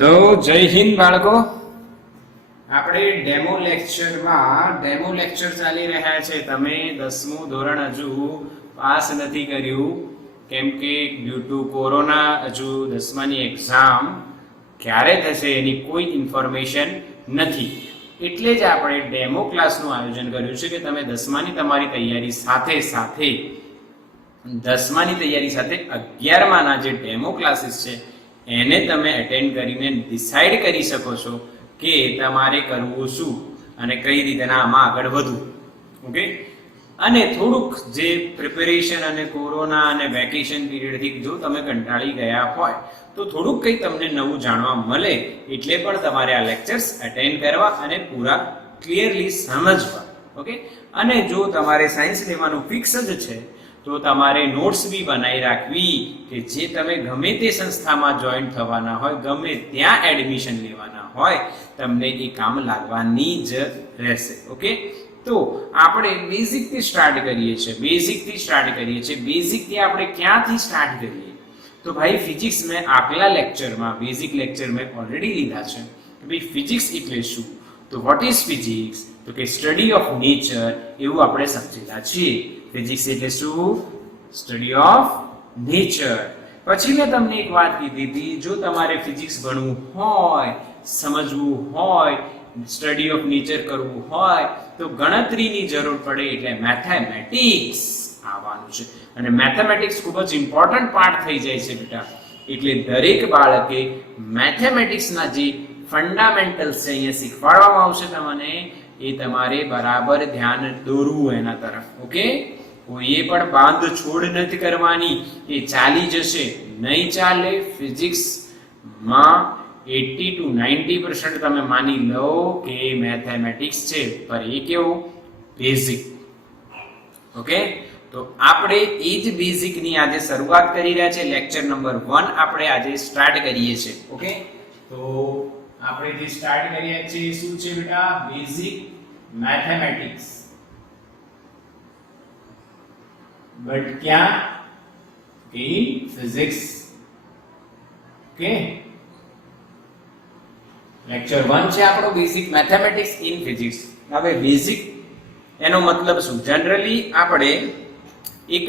તો જય હિન્દ બાળકો, આપણે ડેમો લેક્ચર ચાલી રહ્યા છે. તમે 10મું ધોરણ હજુ પાસ નથી કર્યું કેમ કે ડ્યુ ટુ કોરોના હજુ 10માની એક્ઝામ ક્યારે થશે એની કોઈ ઇન્ફોર્મેશન નથી. એટલે જ આપણે ડેમો ક્લાસનું આયોજન કર્યું છે કે તમે 10માની તમારી તૈયારી સાથે 11માના જે ડેમો ક્લાસીસ છે એને તમે અટેન્ડ કરીને ડિસાઈડ કરી શકો છો કે તમારે કરવું શું અને કઈ રીતે આમાં આગળ વધવું. ઓકે, અને થોડુંક જે પ્રિપેરેશન અને કોરોના અને વેકેશન પીરિયડથી જો તમે કંટાળી ગયા હોય તો થોડુંક કંઈ તમને નવું જાણવા મળે એટલે પણ તમારે આ લેક્ચર્સ અટેન્ડ કરવા અને પૂરા ક્લિયરલી સમજવા. ઓકે, અને જો તમારે સાયન્સ લેવાનું ફિક્સ જ છે તો તમારે નોટ્સ બી બનાવી રાખવી કે જે તમે ગમે તે સંસ્થામાં જોઈન થવાના હોય, ગમે ત્યાં એડમિશન લેવાના હોય, તમને એ કામ લાગવાની જ રહેશે. ઓકે, તો આપણે બેઝિકથી સ્ટાર્ટ કરીએ છીએ. બેઝિકથી આપણે ક્યાંથી સ્ટાર્ટ કરીએ? તો ભાઈ ફિઝિક્સ મેં આગલા લેક્ચરમાં બેઝિક લેક્ચર મેં ઓલરેડી લીધા છે. ભાઈ ફિઝિક્સ એટલે શું? તો વોટ ઇઝ ફિઝિક્સ? તો કે સ્ટડી ઓફ નેચર એવું આપણે સમજેલા છીએ. ફિઝિક્સ એટલે શું? Study of nature. પછી મેં તમને એક વાત કીધી હતી, જો તમારે ફિઝિક્સ ભણવું હોય, સમજવું હોય, સ્ટડી ઓફ નેચર કરવું હોય તો ગણતરીની જરૂર પડે એટલે મેથેમેટિક્સ આવવાનું છે. અને મેથેમેટિક્સ ખૂબ જ ઇમ્પોર્ટન્ટ પાર્ટ થઈ જાય છે બેટા. એટલે દરેક બાળકે મેથેમેટિક્સના જે ફંડામેન્ટલ્સ છે અહીંયા શીખવાડવામાં આવશે તમને, એ તમારે બરાબર ધ્યાન દોરવું એના તરફ. ઓકે, કોઈએ પણ બાંધ છોડ નથી કરવાની, એ ચાલી જશે નહીં ચાલે. ફિઝિક્સમાં 80 to 90% તમે માની લો કે મેથેમેટિક્સ છે, પર એ કેવું બેઝિક. ઓકે, તો આપણે એ જ બેઝિકની આજે શરૂઆત કરી રહ્યા છે. લેક્ચર નંબર 1 આપણે આજે સ્ટાર્ટ કરીએ છીએ. ઓકે, તો આપણે જે સ્ટાર્ટ કરીએ છીએ શું છે બેટા? Basic mathematics. બટ ક્યાં? In physics. ઓકે, લેક્ચર 1 છે આપણો બેઝિક મેથેમેટિક્સ ઇન ફિઝિક્સ. હવે બેઝિક એનો મતલબ શું? જનરલી આપણે એક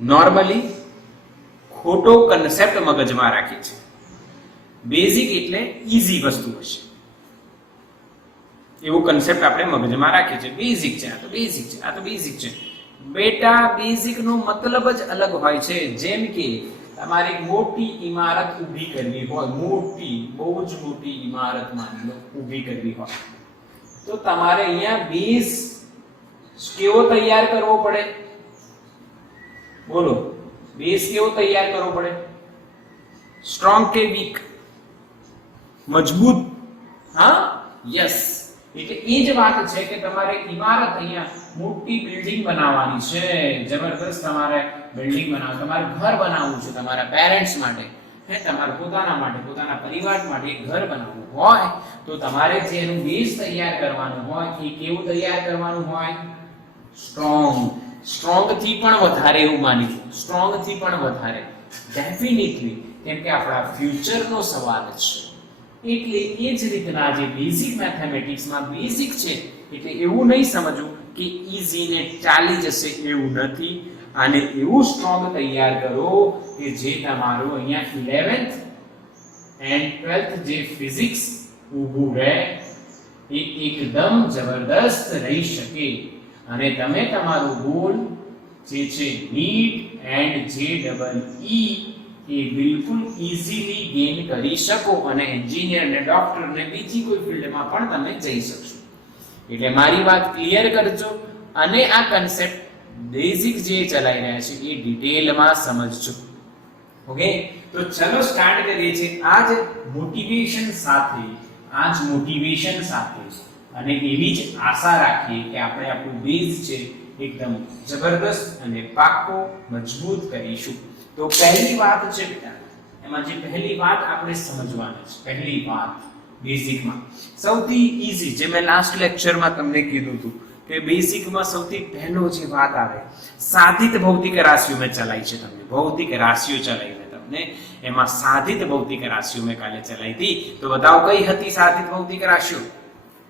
નોર્મલી ખોટો કન્સેપ્ટ મગજમાં રાખીએ છીએ. બેઝિક એટલે ઈઝી વસ્તુ હશે એવો કન્સેપ્ટ આપણે મગજમાં રાખીએ છીએ. બેઝિક છે, આ તો બેઝિક છે, આ તો બેઝિક છે. બેટા બેઝિક નો મતલબ જ અલગ હોય છે. જેમ કે તમારે મોટી ઇમારત ઊભી કરવી હોય, બહુ જ મોટી ઇમારત માની લો ઊભી કરવી હોય તો તમારે અહીંયા બેઝ કેવો તૈયાર કરવો પડે? બોલો, બેઝ કેવો તૈયાર કરવો પડે? સ્ટ્રોંગ કે વીક? મજબૂત. હા, યસ. એટલે એ જ વાત છે કે તમારે ઇમારત અહીંયા મોટી બિલ્ડિંગ બનાવવાની છે, જબરદસ્ત તમારે બિલ્ડિંગ બનાવવું, તમારે ઘર બનાવવું છે તમારા પેરેન્ટ્સ માટે, તમારા પોતાના માટે, પોતાના પરિવાર માટે એક ઘર બનાવવું હોય તો તમારે જે એનું બેઝ તૈયાર કરવાનું હોય એ કેવું તૈયાર કરવાનું હોય? સ્ટ્રોંગ થી પણ વધારે એવું માની લો, સ્ટ્રોંગ થી પણ વધારે ડેફિનેટલી, કેમ કે આપણા ફ્યુચરનો સવાલ છે. એટલે એ જ રીતના જે બેઝિક મેથેમેટિક્સમાં બેઝિક છે એટલે એવું નહીં સમજવું કે ઈઝી ને ચાલી જશે, એવું નથી. આને એવું સ્ટ્રોંગ તૈયાર કરો કે જે તમારું અહીંયા 11th and 12th જે ફિઝિક્સ ઊભું રહે એ એકદમ જબરદસ્ત રહી શકે અને તમે તમારું ગોલ જે છે નીટ એન્ડ JEE એ બિલકુલ ઈઝીલી ગેઇન કરી શકો અને એન્જિનિયર ને ડોક્ટર ને બીજી કોઈ ફિલ્ડમાં પણ તમે જઈ શકશો. એટલે મારી વાત ક્લિયર કરજો અને આ કન્સેપ્ટ બેઝિક જે ચલાવી રહ્યા છે એ ડિટેલમાં સમજજો. ઓકે, તો ચલો સ્ટાર્ટ કરીએ છીએ આજ મોટિવેશન સાથે અને એવી જ આશા રાખીએ કે આપણે આપણું બેઝ છે એકદમ જબરદસ્ત અને પાક્કો મજબૂત કરીશું. તો પહેલી વાત છે બેટા, એમાં જે પહેલી વાત આપણે સમજવાની છે, પહેલી વાત બેઝિકમાં સૌથી ઈઝી, જે મેં લાસ્ટ લેક્ચરમાં તમને કીધું હતું કે બેઝિકમાં સૌથી પહેલો જે વાત આવે સાધિત ભૌતિક રાશિઓ મેં ચલાવી છે. તમને ભૌતિક રાશિઓ ચલાવી મેં તમને ને એમાં સાધિત ભૌતિક રાશિઓ મેં કાલે ચલાવી હતી. તો બતાવો કઈ હતી સાધિત ભૌતિક રાશિઓ?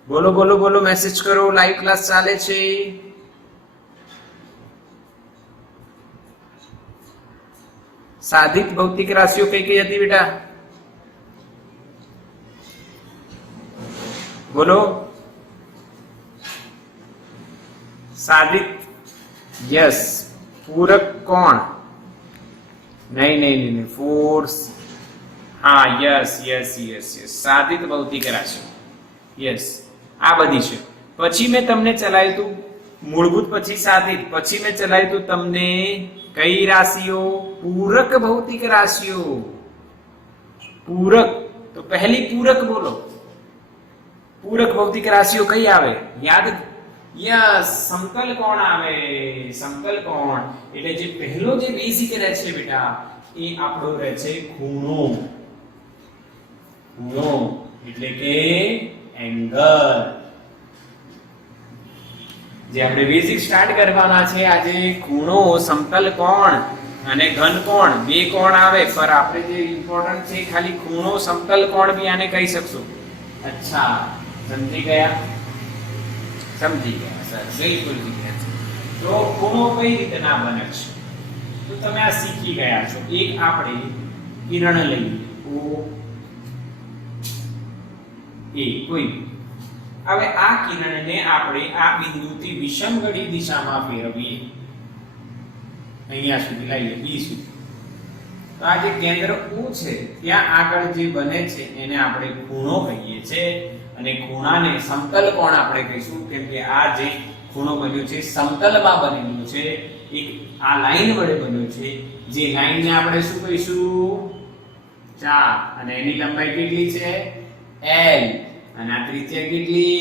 બોલો બોલો બોલો, મેસેજ કરો, લાઈવ ક્લાસ ચાલે છે. સાધિત ભૌતિક રાશિઓ કઈ કઈ હતી બેટા? બોલો. સાધિત, યસ. પૂરક કોણ? નહીં નહીં નહીં, ફોર્સ. હા, યસ યસ યસ યસ, સાધિત ભૌતિક રાશિ, યસ. આ બધી છે. પછી મેં તમને ચલાવ્યું હતું મૂળભૂત, પછી સાધિત, પછી મેં ચલાવ્યું હતું તમને કઈ રાશિઓ? પૂરક ભૌતિક રાશિઓ. પૂરક, તો પહેલી પૂરક બોલો. પૂરક ભૌતિક રાશિઓ કઈ આવે? યાદ? યસ, સમતલ કોણ આવે. સમતલ કોણ એટલે જે પહેલો જે બેઝિક રહે છે બેટા, એ આપણો રહે છે ખૂણો. ખૂણો એટલે કે એંગલ. જે આપણે બેઝિક સ્ટાર્ટ કરવાના છે આજે, ખૂણો, સમતલ કોણ અને ઘન કોણ, બે કોણ આવે, પર આપણે જે ઇમ્પોર્ટન્ટ છે ખાલી ખૂણો, સમતલ કોણ બી આને કહી શકશું. અચ્છા, સમજી ગયા? સમજી ગયા સર, બિલકુલ ક્લિયર છે. તો ખૂણો કઈ રીતે ના બને છે તો તમે આ શીખી ગયા છો. એક આપણે કિરણ લઈએ, ઓ એ કોઈ. હવે આ કિરણને આપણે આ બિંદુથી વિષમ ઘડી દિશામાં ફેરવીએ, અહીંયા સુધી લાવીએ, બી સુધી. તો આ જે કેન્દ્ર O છે ત્યાં આગળ જે બને છે એને આપણે ખૂણો કહીએ છીએ. અને ખૂણાને સમતલ કોણ આપણે કહીશું, કેમ કે આ જે ખૂણો બન્યો છે સમતલમાં બનેલું છે, એક આ લાઈન વડે બન્યો છે. જે લાઈનને આપણે શું કહીશું? 4. અને એની લંબાઈ કેટલી છે? L. અને આ ત્રિજ્યા કેટલી?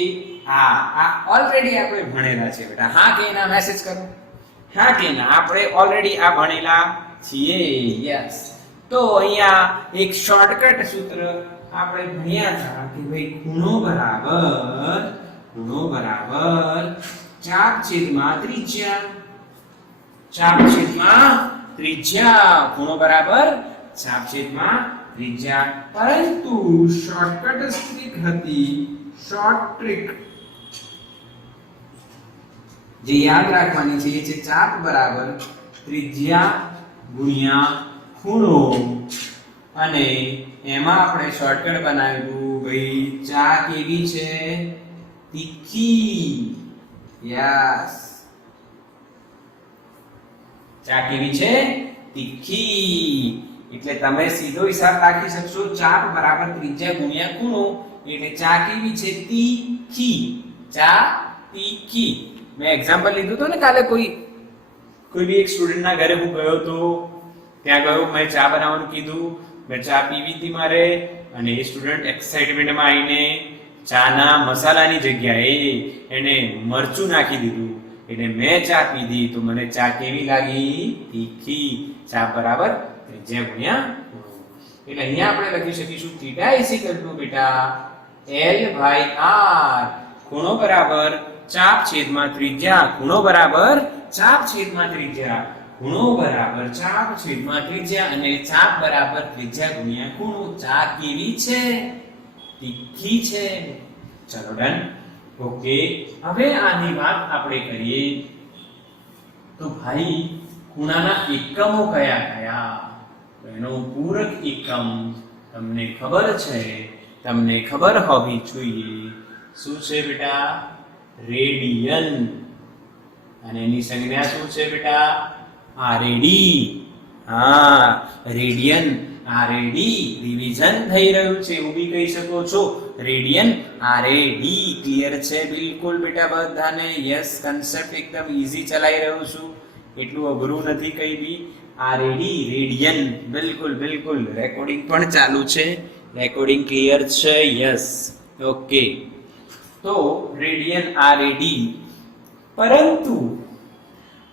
આ ઓલરેડી આપણે ભણેલા છે બેટા. હા કે ના? મેસેજ કરો. હા કે ના? આપણે ઓલરેડી આ ભણેલા છીએ. યસ. તો અહીંયા એક શોર્ટકટ સૂત્ર આપણે ભણ્યા હતા કે ભાઈ ખૂણો બરાબર ચાપ છેદમાં ત્રિજ્યા. ચાપ છેદમાં ત્રિજ્યા. ખૂણો બરાબર ચાપ છેદમાં ત્રિજ્યા. પરંતુ શોર્ટકટ ટ્રીક હતી, શોર્ટ ટ્રીક જે યાદ રાખવાની છે એ છે ચાપ બરાબર ત્રિજ્યા ગુણ્યા ખૂણો. અને એમાં આપણે શોર્ટકટ બનાવ્યું ભાઈ, ચા કેવી છે? તીખી. યસ, ચા કેવી છે? તીખી. એટલે તમે સીધો હિસાબ રાખી શકશો, ચાપ બરાબર ત્રિજ્યા ગુણ્યા ખૂણો. એટલે ચા કેવી છે? તીખી. ચા તીખી. મેં એક્ઝામ્પલ લીધું હતું ને કાલે, કોઈ બી એક સ્ટુડન્ટના ઘરે હું ગયો તો, ત્યાં ગયો, મેં ચા બનાવવાનું કીધું, મેં ચા પીવી હતી મારે, અને એ સ્ટુડન્ટ એક્સાઇટમેન્ટમાં આવીને ચાના મસાલાની જગ્યાએ એને મરચું નાખી દીધું. એટલે મેં ચા પીધી તો મને ચા કેવી લાગી? તીખી. ચા બરાબર ત્રિજ્યા ગુણ્યા ખૂણો. એટલે અહીંયા આપણે લખી શકીશું થીટા ઇઝ ઇક્વલ ટુ બેટા L/R. ખૂણો બરાબર ચાપ છેદમાં ત્રિજ્યા. ખૂણો બરાબર ચાપ છેદમાં ત્રિજ્યા. ખૂણો બરાબર ચાપ છેદમાં ત્રિજ્યા. અને ચાપ બરાબર ત્રિજ્યા ગુણ્યા ખૂણો. ચા કેવી છે? તીખી છે. ચલો ડન. ઓકે, હવે આની વાત આપણે કરીએ તો ભાઈ ખૂણાના એકમો કયા કયા? એનો પૂરક એકમ તમને ખબર છે, તમને ખબર હોવી જોઈએ. શું છે બેટા? રેડિયન. અને એની સંજ્ઞા શું છે બેટા? RAD. હા, રેડિયન, RAD. રિવિઝન થઈ રહ્યું છે એવું બી કહી શકો છો. Radian, RAD. ક્લિયર છે બિલકુલ બેટા બધાને? યસ, કન્સેપ્ટ એકદમ ઈઝી ચલાઈ રહ્યો છું, એટલું અઘરું નથી કઈ બી. RAD, radian. બિલકુલ બિલકુલ. રેકોર્ડિંગ પણ ચાલુ છે, રેકોર્ડિંગ ક્લિયર છે? યસ. ઓકે, તો રેડિયન, RAD. પરંતુ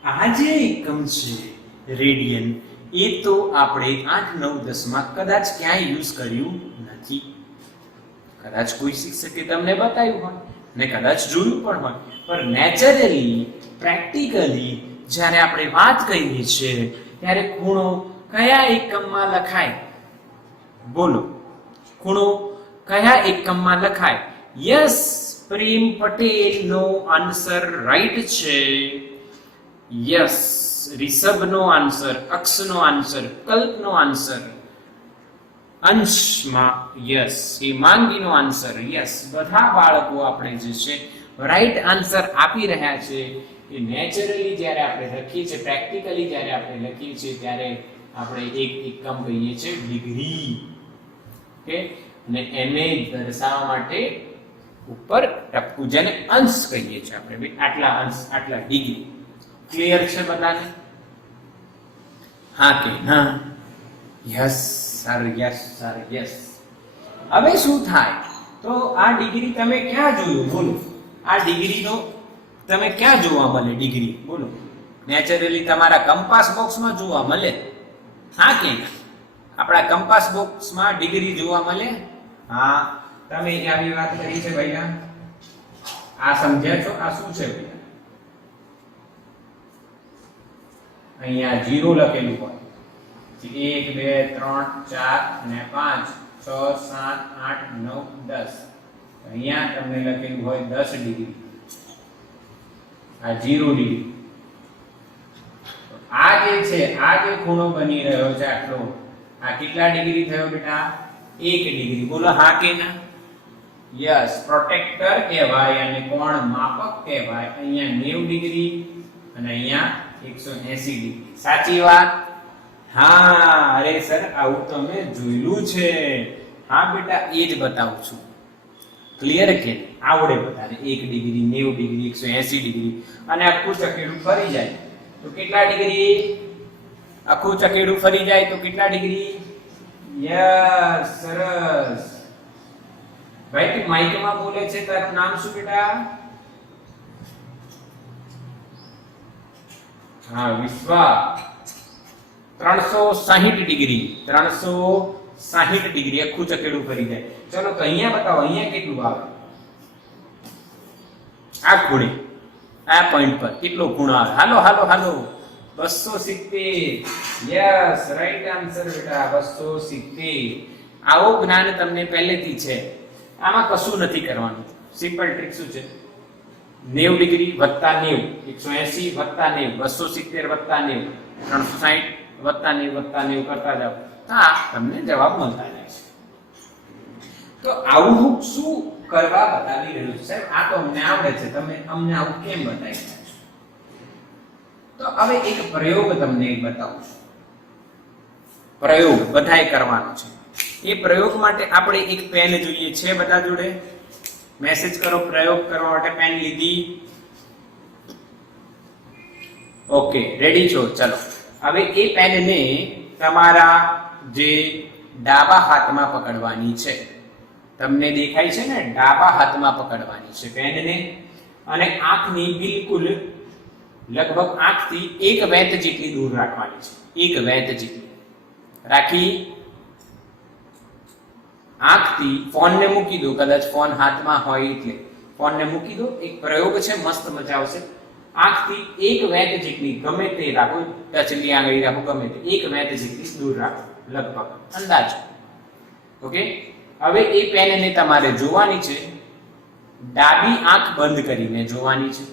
આ જે એકમ છે રેડિયન, એ તો આપણે 8, 9, 10 માં કદાચ ક્યાંય યુઝ કર્યું નથી. કદાચ કોઈ શિક્ષકે તમને બતાવ્યું હોય ને કદાચ જોયું પણ હોય, પણ નેચરલી પ્રેક્ટિકલી જ્યારે આપણે વાત કરીએ છીએ ત્યારે ખૂણો કયા એકમમાં લખાય? બોલો, ખૂણો કયા એકમમાં લખાય? યસ, પ્રેમ પટેલ નો આન્સર રાઈટ છે. યસ, રિષભ નો આન્સર, અક્ષ નો આન્સર, કલ્પ નો આન્સર, અંશમાં યસ, હિમાંગી નો આન્સર યસ. બધા બાળકો આપણે જે છે રાઈટ આન્સર આપી રહ્યા છે. કે નેચરલી જ્યારે આપણે લખીએ છીએ, પ્રેક્ટિકલી જ્યારે આપણે લખીએ છીએ ત્યારે આપણે એક એકમ કહીએ છીએ ડિગ્રી. ઓકે, અને એને દર્શાવવા માટે ઉપર ટપકું જેને અંશ કહીએ છીએ આપણે, ભાઈ આટલા અંશ, આટલા ડિગ્રી. ક્લિયર છે બધાને? હા કે ના? Yes sir, yes sir, yes. હવે શું થાય? તો આ ડિગ્રી તમે ક્યાં જોયું? બોલો, આ ડિગ્રીનો તમે ક્યાં જોવા મળે? ડિગ્રી બોલો. નેચરલી તમારા કંપાસ બોક્સમાં જોવા મળે. હા કે ના? આપણા કંપાસ બોક્સમાં ડિગ્રી જોવા મળે. હા, તમે આવી વાત કરી છે ભાઈલા? આ સમજ્યા છો? આ શું છે ભાઈ? અહીંયા 0 લખેલું હોય, 1 2 3 4 અને 5 6 7 8 9 10. અહીંયા તમને લખેલું હોય 10 ડિગ્રી. આ 0 ડિગ્રી. આ જે છે, આ જે ખૂણો બની રહ્યો છે આટલો, આ કેટલા ડિગ્રી થયો બેટા? 1 ડિગ્રી. બોલો હા કે ના? યસ, પ્રોટેક્ટર કહેવાય અને કોણ માપક કહેવાય. અહીંયા 90 ડિગ્રી અને અહીંયા 180 ડિગ્રી. સાચી વાત? હા. અરે સર, આવું તમે જોયેલું છે. હા બેટા, એ જ બતાવું છું. ક્લિયર કે આવડે બધાને? 1 ડિગ્રી, 90 ડિગ્રી, 180 ડિગ્રી અને આખું ચકેડું ફરી જાય તો કેટલા ડિગ્રી? આખું ચકેડું ફરી જાય તો કેટલા ડિગ્રી? યસ, સરસ. ભાઈ તું માઈકમાં બોલે છે, તારું નામ શું બેટા? હા, વિશ્વા. 360 ડિગ્રી, 360 ડિગ્રી આખું ચકેડું ફરી જાય. ચલો તો અહીંયા બતાવો, અહીંયા કેટલું આવે? આ ખૂણે, આ પોઈન્ટ પર કેટલો ખૂણો આવે? હાલો હાલો હાલો. 270. યસ, રાઈટ આન્સર બેટા, 270. આવો જ્ઞાન તમને પહેલેથી છે. આમાં કશું નથી કરવાનું. સિમ્પલ ટ્રીક શું છે? 90 ડિગ્રી વત્તા 90, 180 વત્તા 90, 270 વત્તા 90, 360 વત્તા 90 વત્તા 90 કરતા જાઓ તો આ તમને જવાબ મળતા જાય છે. તો આવું શું કરવા બતાવી રહ્યું છે? સાહેબ, આ તો અમને આવડે છે, તમે અમને આવું કેમ બતાવી રહ્યા છો? તો હવે એક પ્રયોગ તમને બતાવું છું. પ્રયોગ બધાએ કરવાનો છે. એ પ્રયોગ માટે આપણે એક પેન જોઈએ છે બધા જોડે. મેસેજ કરો, પ્રયોગ કરવા માટે પેન લીધી? ઓકે, રેડી છો? ચલો હવે એ પેનને તમારા જે ડાબા હાથમાં પકડવાની છે. તમને દેખાય છે ને? ડાબા હાથમાં પકડવાની છે પેનને અને આંખની બિલકુલ લગભગ આંખથી 1 વેત જેટલી દૂર રાખવાની છે. 1 વેત જેટલી રાખી આંખથી ફોનને મૂકી દો. કદાચ ફોન હાથમાં હોય એટલે ફોનને મૂકી દો. એક પ્રયોગ છે, મસ્ત મજા આવશે. આંખથી 1 વેત જેટલી ગમે તે રાખો, ટચલી આંગળી રાખો, ગમે તે 1 વેત જેટલી દૂર રાખો, લગભગ અંદાજ. ઓકે, હવે એ પેનને તમારે જોવાની છે. ડાબી આંખ બંધ કરીને જોવાની છે.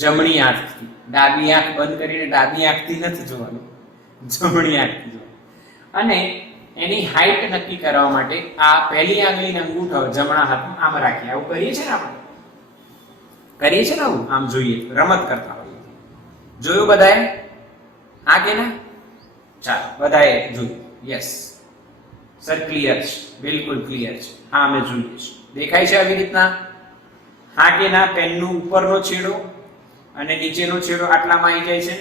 જમણી આંખથી. ડાબી આંખ બંધ કરીને ડાબી આંખથી નથી જોવાનું, જમણી આંખથી જોવાનું. અને એની હાઈટ નક્કી કરવા માટે આ પહેલી આંગળીને અંગૂઠો જમણા હાથમાં આમ રાખી. આવું કરીએ છીએ ને આપણે? કરીએ છીએ ને આવું? આમ જોઈએ, રમત કરતા હોઈએ. જોયું બધાએ? હા કે ના? ચાલો, બધાએ જોયું? યસ સર, ક્લિયર છે, બિલકુલ ક્લિયર છે. હા, અમે જોઈએ છીએ. દેખાય છે આવી રીતના? હા કે ના? પેનનું ઉપરનો છેડો અને નીચેનો છેડો આટલામાં આવી જાય છે.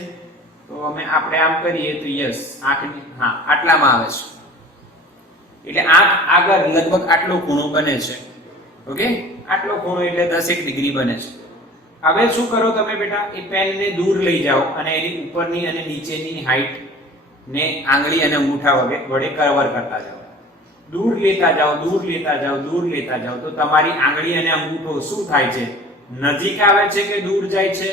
તો આપણે આમ કરીએ તો યસ, આંખની હા આટલામાં આવે છે. એટલે આંખ આગળ લગભગ આટલો ખૂણો બને છે. ઓકે, આટલો ખૂણો એટલે 10 ડિગ્રી બને છે. હવે શું કરો તમે બેટા? એ પેનને દૂર લઈ જાઓ અને એની ઉપરની અને નીચેની હાઈટ ને આંગળી અને અંગૂઠા વડે કવર કરતા જાઓ. દૂર લેતા જાઓ, દૂર લેતા જાઓ, દૂર લેતા જાઓ. તો તમારી આંગળી અને અંગૂઠો શું થાય છે? નજીક આવે છે કે દૂર જાય છે?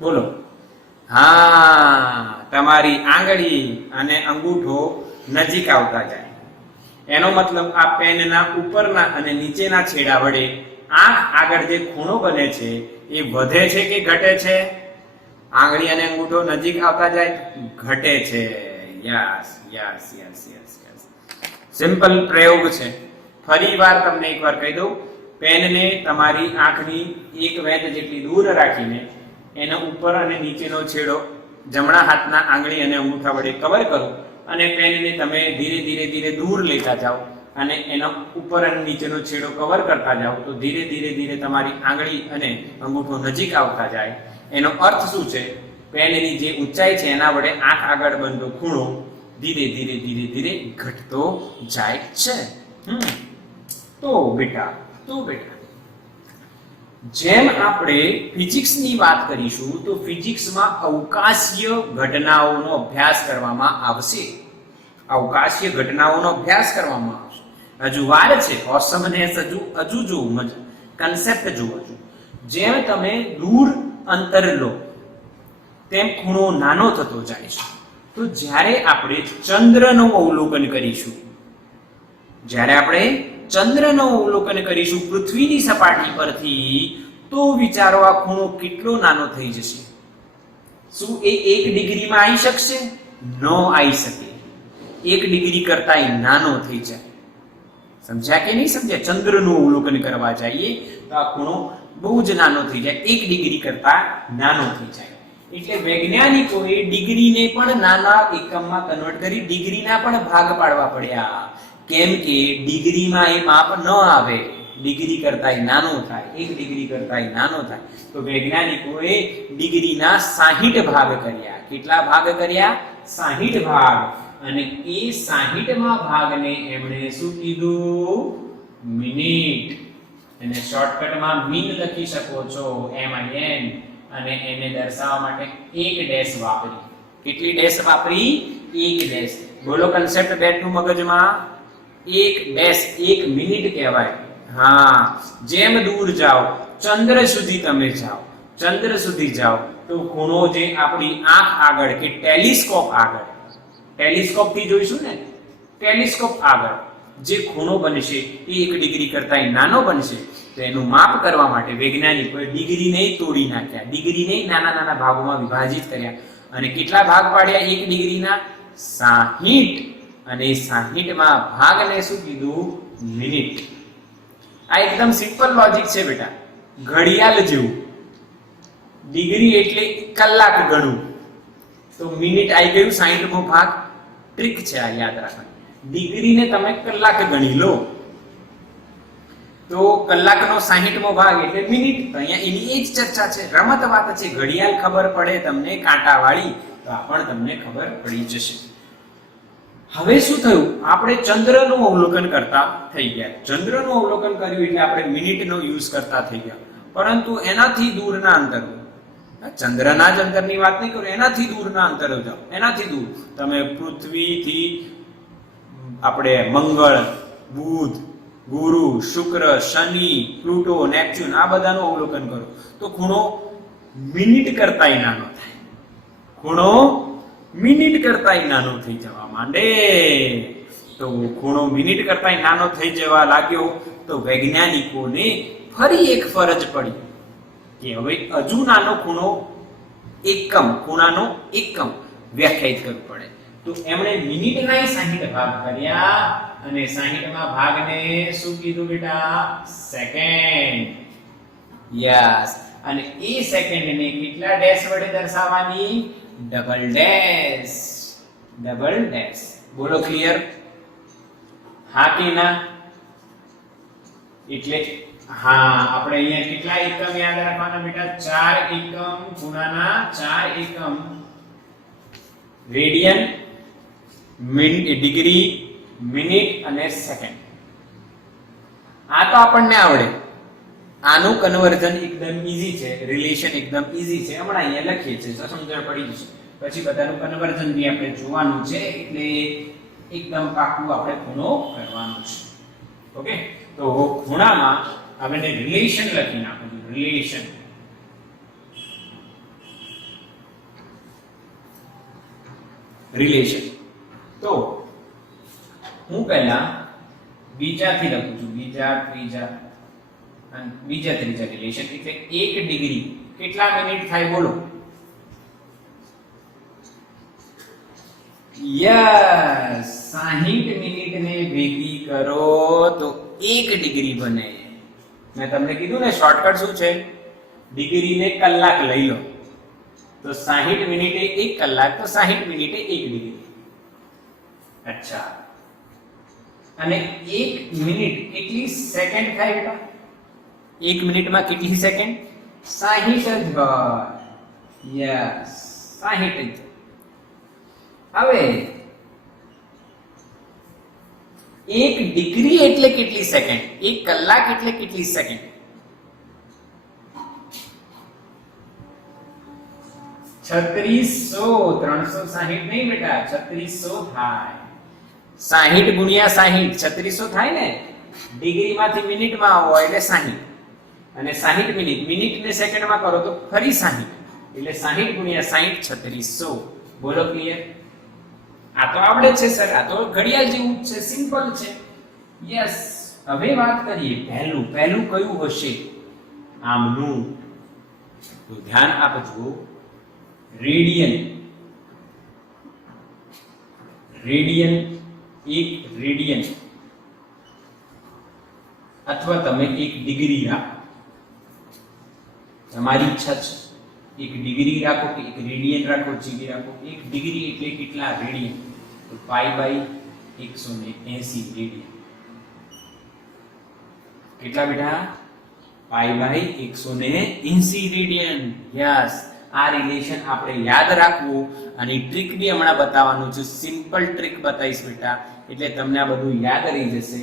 બોલો. હા, તમારી આંગળી અને અંગૂઠો નજીક આવતા જાય. એનો મતલબ આ પેનના ઉપરના અને નીચેના છેડા વડે આંખ આગળ જે ખૂણો બને છે એ વધે છે કે ઘટે છે? આંગળી અને અંગૂઠો નજીક આવતા જાય ઘટે છે. Yes yes yes yes yes. Simple પ્રયોગ છે. ફરીવાર તમને એકવાર કહી દઉં. પેનને તમારી આંખની એક વેધ જેટલી દૂર રાખીને એનો ઉપર અને નીચેનો છેડો જમણા હાથના આંગળી અને અંગૂઠા વડે કવર કરો અને પેનને તમે ધીરે ધીરે ધીરે દૂર લેતા જાઓ અને એનો ઉપર અને નીચેનો છેડો કવર કરતા જાઓ તો ધીરે ધીરે ધીરે તમારી આંગળી અને અંગૂઠો નજીક આવતા જાય. એનો અર્થ શું છે? પેનની જે ઊંચાઈ છે એના વડે આંખ આગળ બનતો ખૂણો ધીરે ધીરે ધીરે ધીરે ઘટતો જાય છે. તો બેટા જેમ આપણે ફિઝિક્સની વાત કરીશું તો ફિઝિક્સમાં અવકાશીય ઘટનાઓનો અભ્યાસ કરવામાં આવશે. અવકાશીય ઘટનાઓનો અભ્યાસ કરવામાં આવશે. હજુ વાર છે. ઓસમનેસ હજુ જોવું, કન્સેપ્ટ જોવો. જેમ તમે દૂર અંતર લો તેમ ખૂણો નાનો થતો જાય છે. તો જ્યારે આપણે ચંદ્રનું અવલોકન કરીશું, પૃથ્વીની સપાટી પરથી, તો વિચારો આ ખૂણો કેટલો નાનો થઈ જશે. શું એ 1 ડિગ્રીમાં આવી શકશે? ન આવી શકે. 1 ડિગ્રી કરતા નાનો થઈ જાય. સમજ્યા કે નહીં સમજ્યા? ચંદ્રનું અવલોકન કરવા જઈએ તો આ ખૂણો બહુ જ નાનો થઈ જાય, 1 ડિગ્રી કરતા નાનો થઈ જાય. એટલે વૈજ્ઞાનિકોએ ડિગ્રીને પણ નાના એકમમાં કન્વર્ટ કરી ડિગ્રીના પણ ભાગ પાડવા પડ્યા. કેમ કે ડિગ્રીમાં એ માપ ન આવે, ડિગ્રી કરતા નાનો થાય, 1 ડિગ્રી કરતા નાનો થાય. તો વૈજ્ઞાનિકોએ ડિગ્રીના 60 ભાગ કર્યા. કેટલા ભાગ કર્યા? 60 ભાગ. અને એ 60મા ભાગને એમણે શું કીધું? મિનિટ. એને શોર્ટકટમાં મિન લખી શકો છો, MIN. અને એને દર્શાવવા માટે 1 ડેશ વાપરી. કેટલી ડેશ વાપરી? 1 ડેશ. બોલો કન્સેપ્ટ બેઠું મગજમાં? 1 ડેશ, 1 મિનિટ કહેવાય. હા, જેમ દૂર જાઓ, ચંદ્ર સુધી તમે જાઓ, ચંદ્ર સુધી જાઓ તો ખૂણો જે આપણી આંખ આગળ કે ટેલિસ્કોપ આગળ, ટેલિસ્કોપ થી જોઈશું ને, ટેલિસ્કોપ આગળ જે ખૂણો બનશે એ 1 ડિગ્રી કરતા નાનો બનશે. તો એનું માપ કરવા માટે વૈજ્ઞાનિકોએ ડિગ્રીને તોડી નાખ્યા, ડિગ્રીને નાના નાના ભાગોમાં વિભાજિત કર્યા અને કેટલા ભાગ પાડ્યા? 1 ડિગ્રીના 60. અને 60મા ભાગને શું કીધું? મિનિટ. આ એકદમ સિમ્પલ લોજિક છે બેટા, ઘડિયાળ જેવું. ડિગ્રી એટલે કલાક ગણું, તો મિનિટ આવી ગયું 60મો ભાગ. ટ્રીક છે આ, યાદ રાખવાની. ડિગ્રીને તમે કલાક ગણી લો તો કલાકનો 60મો ભાગ એટલે મિનિટ. તો અહીંયા એની એ જ ચર્ચા છે, રમત વાત છે. ઘડિયાળ ખબર પડે તમને કાંટાવાળી તો આ પણ તમને ખબર પડી જશે. હવે શું થયું? આપણે ચંદ્રનું અવલોકન કરતા થઈ ગયા. ચંદ્રનું અવલોકન કર્યું એટલે આપણે મિનિટનો યુઝ કરતા થઈ ગયા. પરંતુ એનાથી દૂરના અંતર, ચંદ્રના જ અંતરની વાત નહીં કરું, એનાથી દૂરના અંતરો જાઓ. એનાથી દૂર તમે પૃથ્વીથી આપણે મંગળ, બુધ, ગુરુ, શુક્ર, શનિ, પ્લુટો, નેપચ્યુન આ બધાનું અવલોકન કરો તો ખૂણો મિનિટ કરતાંય નાનો થાય. ખૂણો મિનિટ કરતાંય નાનો થઈ જવા માંડે. તો ખૂણો મિનિટ કરતાંય નાનો થઈ જવા લાગ્યો તો વૈજ્ઞાનિકોને ફરી એક ફરજ પડી કે હવે હજુ નાનો ખૂણાનો એકમ વ્યાખ્યાયિત કરવું પડે. તો એમણે મિનિટના 60 ભાગ કર્યા અને 60મા ભાગને શું કીધું બેટા? સેકન્ડ. યસ. અને એ સેકન્ડને કેટલા ડેશ વડે દર્શાવવાની? Double dash. Double dash. બોલો ક્લિયર? હા કે ના? એટલે હા, આપણે અહીંયા કેટલા એકમ યાદ રાખવાના બેટા? 4 એકમ. ખૂણાના 4 એકમ. રેડિયન, ડિગ્રી, મિનિટ અને સેકન્ડ. આ તો આપણને આવડે. આનું કન્વર્ઝન એકદમ ઈઝી છે, રિલેશન એકદમ ઈઝી છે. હમણાં અહીંયા લખીએ છીએ તો સમજણ પડી જશે. પછી બધાનું કન્વર્ઝન બી આપણે જોવાનું છે એટલે એકદમ પાકું આપણે ખૂણો કરવાનો છે. ઓકે, તો ખૂણામાં આપણે રિલેશન લખી નાખવાનું. Relation relation. તો હું પહેલા બીજાથી લખું છું, બીજા ત્રીજા અને બીજા ત્રીજા રિલેશન. એટલે 1 ડિગ્રી કેટલા મિનિટ થાય બોલો? યસ, 60 મિનિટને ભેગી કરો તો 1 ડિગ્રી બને. મેં તમને કીધું ને શોર્ટકટ શું છે? ડિગ્રીને કલાક લઈ લો તો 60 મિનિટે 1 કલાક, તો 60 મિનિટે 1 ડિગ્રી. અચ્છા, અને 1 મિનિટ કેટલી સેકન્ડ થાય બેટા? 1 મિનિટમાં કેટલી સેકન્ડ? 60 જ હોય. યસ, 60 જ. હવે 1 ડિગ્રી એટલે કેટલી સેકન્ડ? 1 કલાક એટલે કેટલી સેકન્ડ? 3600. 360 નહીં બેટા, 3600 થાય. 60 ગુણ્યા 60 3600 થાય ને. ડિગ્રીમાંથી મિનિટમાં આવો એટલે 60, અને 60 મિનિટ ને સેકન્ડમાં કરો તો ફરી 60, એટલે 60 ગુણ્યા 60 3600. બોલો ક્લિયર? આ તો આવડે છે સર, આ તો ઘડિયાળ જેવું છે, સિમ્પલ છે. યસ. હવે વાત કરીએ પહેલું કયું હશે આમનું? તો ધ્યાન આપજો. રેડિયન. 1 રેડિયન અથવા તમે 1 ડિગ્રી રાખો, તમારી ઈચ્છા છે. 1 ડિગ્રી રાખો કે 1 રેડિયન રાખો, જીબી રાખો. 1 ડિગ્રી એટલે કેટલા રેડિયન? તો π/180 રેડિયન. કેટલા બેટા? π/180 રેડિયન. યસ, આ રિલેશન આપણે યાદ રાખવું, અને ટ્રીક બી હમણાં બતાવવાનું છે. સિમ્પલ ટ્રીક બતાવીશ બેટા, એટલે તમને આ બધું યાદ રહી જશે.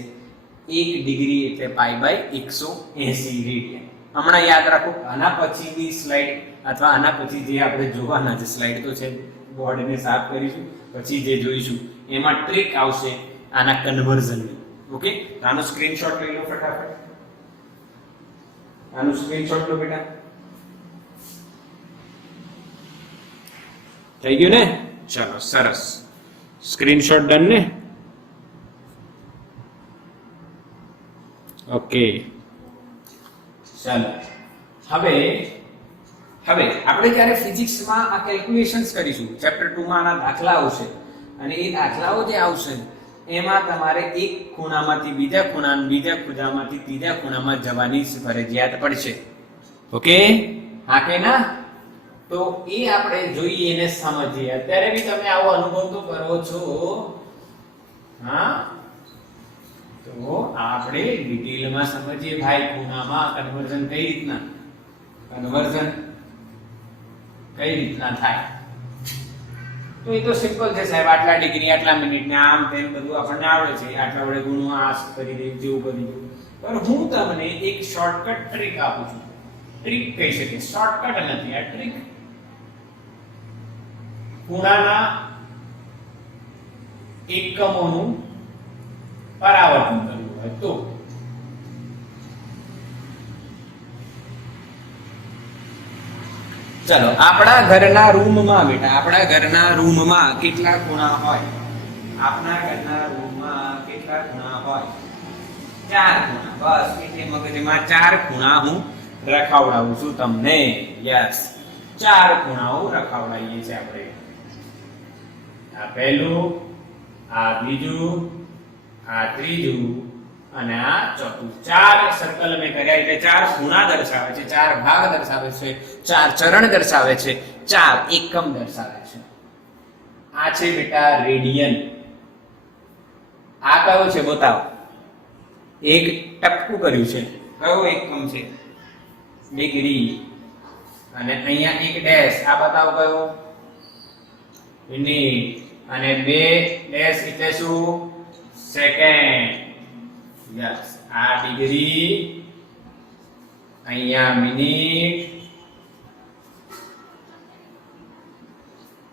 1 ડિગ્રી એટલે π/180 રેડિયન. હમણાં યાદ રાખો. આના પછીની સ્લાઇડ અથવા આના પછી જે આપણે જોવાના છે સ્લાઇડ તો છે, બોર્ડને સાફ કરીશું, પછી જે જોઈશું એમાં ટ્રીક આવશે આના કન્વર્ઝનની. ઓકે, તો આનો સ્ક્રીનશોટ લઈ લો ફટાફટ. આનું સ્ક્રીનશોટ લો બેટા. થઈ ગયું ને? ચલો, સરસ. સ્ક્રીનશોટ ડન ને? ઓકે, ચાલો. હવે આપણે જ્યારે ફિઝિક્સમાં આ કેલ્ક્યુલેશન્સ કરીશું, ચેપ્ટર 2 માં આના દાખલા આવશે, અને એ દાખલાઓ જે આવશે એમાં તમારે એક ખૂણામાંથી બીજા ખૂણા, બીજા ખૂણામાંથી ત્રીજા ખૂણામાં જવાની ફરજિયાત પડશે. ઓકે, હા કે ના? તો એ આપણે જોઈએ અને સમજીએ. અત્યારે બી તમે આવો અનુભવ તો કરો છો. હા, તો આપણે ડિટેલમાં સમજીએ ભાઈ, ખૂણામાં કન્વર્ઝન કઈ રીતના થાય. તો એ તો સિમ્પલ છે સાહેબ. આટલા ડિગ્રી, આટલા મિનિટ ને આમ તેમ બધું આપણને આવડે છે. આટલા વડે ગુણવું, આ કરી દે, જેવું કરી દે. પણ હું તમને એક શોર્ટકટ ટ્રીક આપું છું. ટ્રીક કહી શકે, શોર્ટકટ નથી આ ટ્રીક. ખૂણાના એકમોનું પરાવર્તન કરવું હોય તો ચલો, આપણા ઘરના રૂમમાં બેટા, આપણા ઘરના રૂમમાં કેટલા ખૂણા હોય? આપણા ઘરના રૂમમાં કેટલા ખૂણા હોય? 4 ખૂણા. બસ, એટલે મગજમાં 4 ખૂણા હું રખાવડાવું છું તમને. યસ, 4 ખૂણાઓ રખાવડાવીએ છીએ આપણે. આ પહેલું, આ બીજું, આ ત્રીજું અને આ ચોથું. 4 સર્કલ મેં કર્યા, એટલે 4 ખૂણા દર્શાવે છે, 4 ભાગ દર્શાવે છે, 4 ચરણ દર્શાવે છે, 4 એકમ દર્શાવે છે. આ છે બેટા રેડિયન. આ કયો છે બતાવો? એક ટપકું કર્યું છે, કયો એકમ છે? ડિગ્રી. અને અહીંયા એક ડેશ, આ બતાવો કયો? મિનિટ. અને 2 ડેશ એટલે શું? સેકન્ડ. યસ, આ ડિગ્રી, અહીંયા મિનિટ,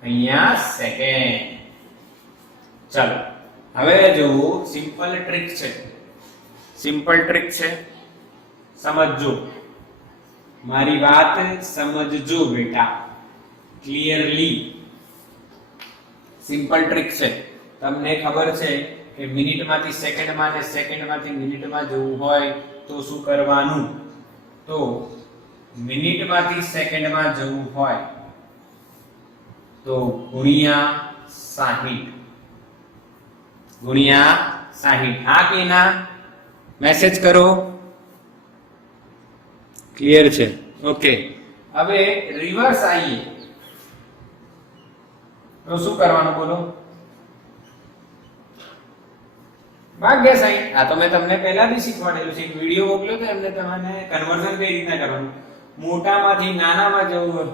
અહીંયા સેકન્ડ. ચલો, હવે જો સિમ્પલ ટ્રીક છે, સમજજો. મારી વાત સમજજો બેટા, ક્લિયરલી સિમ્પલ ટ્રીક છે. તમને ખબર છે કે મિનિટમાંથી સેકન્ડમાં અને સેકન્ડમાંથી મિનિટમાં જવું હોય તો શું કરવાનું? તો મિનિટમાંથી સેકન્ડમાં જવું હોય તો ગુણ્યા 60 ગુણ્યા 60. હા કે ના? મેસેજ કરો. ક્લિયર છે? ઓકે. હવે રિવર્સ આવીએ તો શું કરવાનું બોલો? ભાગ્યા 60. આ તો મેં તમને પહેલા બી શીખવાડેલું છે. એક વિડિયો મોકલ્યો તો એમને તમને કન્વર્ઝન કઈ રીતના કરવાનું. મોટામાંથી નાનામાં જવું.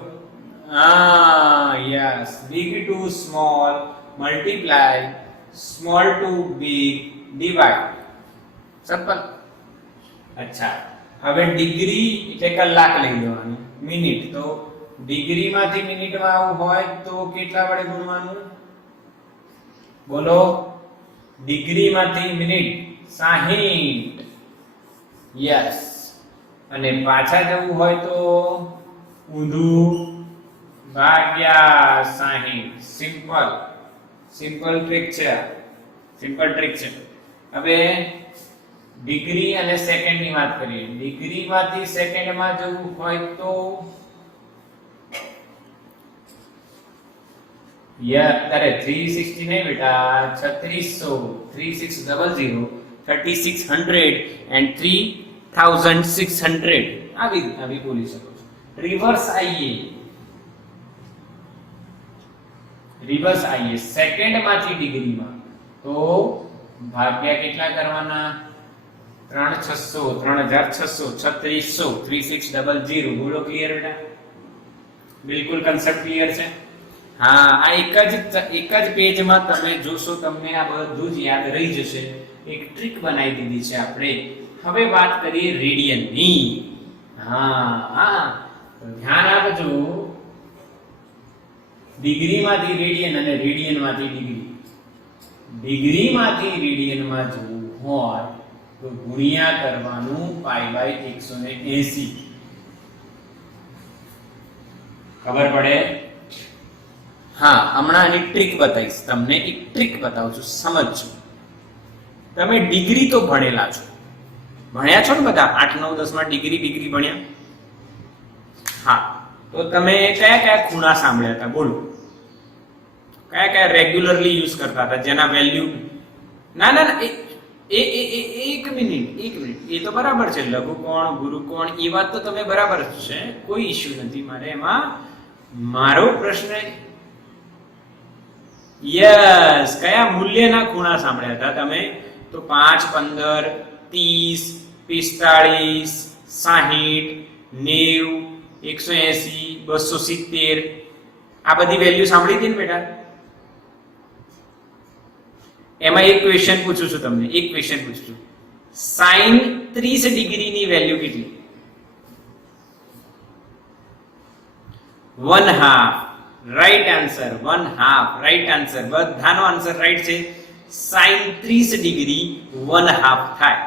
હા yes, big to small multiply small to big divide. Simple. અચ્છા, હવે ડિગ્રી એટલે કલાક લઈ લેવાનું, મિનિટ તો ડિગ્રીમાંથી મિનિટમાં આવું હોય તો કેટલા વડે ગુણવાનું બોલો? ડિગ્રીમાંથી મિનિટ 60. યસ. અને પાછા જવું હોય તો ઊંધું ભાગ્યા 60. સિમ્પલ. સિમ્પલ ટ્રીક છે. સિમ્પલ ટ્રીક છે. હવે ડિગ્રી અને સેકન્ડની વાત કરીએ. ડિગ્રીમાંથી સેકન્ડમાં જવું હોય તો અરે 360 નહીં બેટા, 3600. 3600 3600 and 3600 આવી બોલી શકો છો. રિવર્સ આવીએ સેકન્ડમાંથી ડિગ્રીમાં તો ભાગ્યા કેટલા કરવાના? 3600 3600 3600. બોલો ક્લિયર બેટા? બિલકુલ કન્સેપ્ટ ક્લિયર છે? હા, આ એક જ પેજમાં તમે જોશો તમને આ બધું જ યાદ રહી જશે. એક ટ્રીક બનાવી દીધી છે આપણે. હવે વાત કરીએ રેડિયનની. હા, ધ્યાન આપજો. ડિગ્રીમાંથી રેડિયન અને રેડિયનમાંથી ડિગ્રી. ડિગ્રીમાંથી રેડિયનમાં જવું હોય તો ગુણ્યા કરવાનું π/180. ખબર પડે? હા, હમણાં આની ટ્રીક બતાવીશ તમને. એક ટ્રીક બતાવું છું, સમજજો. તમે ડિગ્રી તો ભણેલા છો, ભણ્યા છો ને બધા? 8 9 10 માં ડિગ્રી ભણ્યા. હા, તો તમે કયા કયા ખૂણા સાંભળ્યા હતા બોલો? કયા રેગ્યુલરલી યુઝ કરતા હતા જેના વેલ્યુ? ના એક મિનિટ. એ તો બરાબર છે, લઘુકોણ ગુરુકોણ એ વાત તો તમે બરાબર છે, કોઈ ઇશ્યુ નથી મારે એમાં. મારો પ્રશ્ન યસ, કયા મૂલ્યના ખૂણા સાંભળ્યા હતા તમે? તો 5 15 30 45 60 90 180 270 આ બધી વેલ્યુ સાંભળી હતી ને બેટા? એમાં એક ક્વેશ્ચન પૂછું છું તમને, sin 30 ડિગ્રીની વેલ્યુ કેટલી? 1/2. Right answer 1/2. રાઈટ આન્સર, બધાનો આન્સર રાઈટ છે. sin 30 ડિગ્રી 1/2 થાય.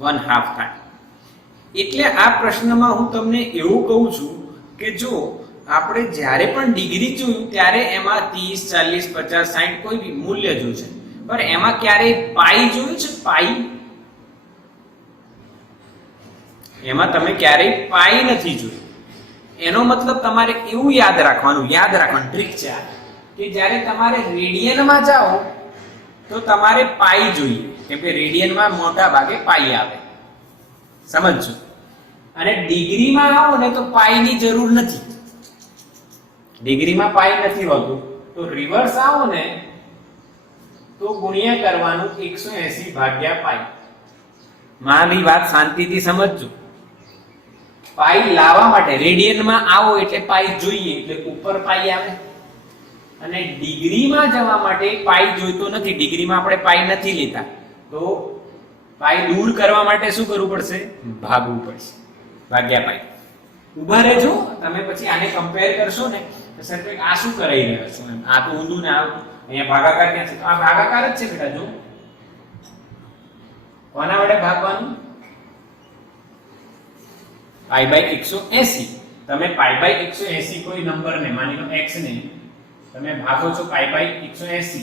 1/2 થાય. એટલે આ પ્રશ્નમાં હું તમને એવું કહું છું કે જો આપણે જ્યારે પણ ડિગ્રી જોયું ત્યારે એમાં 30 40 50 60 કોઈ બી મૂલ્ય જોયું છે, પણ એમાં ક્યારેય પાઈ જોયું છે? પાઈ? એમાં તમે ક્યારેય પાઈ નથી જોયું. એનો મતલબ તમારે એવું યાદ રાખવાનું ટ્રીક છે આ, કે જ્યારે તમારે રેડિયનમાં જાઓ તો તમારે પાઈ જોઈએ, કેમ કે રેડિયનમાં મોટા ભાગે પાઈ આવે. સમજજો? અને ડિગ્રીમાં આવો ને તો પાઈની જરૂર નથી. ડિગ્રીમાં પાઈ નથી હોતું. તો રિવર્સ આવો ને તો ગુણ્યા કરવાનું 180/પાઈ. મારી વાત શાંતિથી સમજજો. પાઈ લાવવા માટે રેડિયનમાં આવો એટલે પાઈ જોઈએ, એટલે ઉપર પાઈ આવે. અને ડિગ્રીમાં જવા માટે પાઈ જોઈતો નથી. ડિગ્રીમાં આપણે પાઈ નથી લેતા, તો પાઈ દૂર કરવા માટે શું કરવું પડશે? ભાગવું પડશે. ભાગ્યા પાઈ. ઉભા રહેજો, તમે પછી આને કમ્પેર કરશો ને તો સર આ શું કરાઈ રહ્યા છો? આ તો ઊંધું ને અહીંયા ભાગાકાર ક્યાં છે? તો આ ભાગાકાર જ છે બેટા. જો કોના વડે ભાગવાનું? π/180. તમે π/180 કોઈ નંબરને, માની લો x ને તમે ભાગો છો પાઈ બાય 180,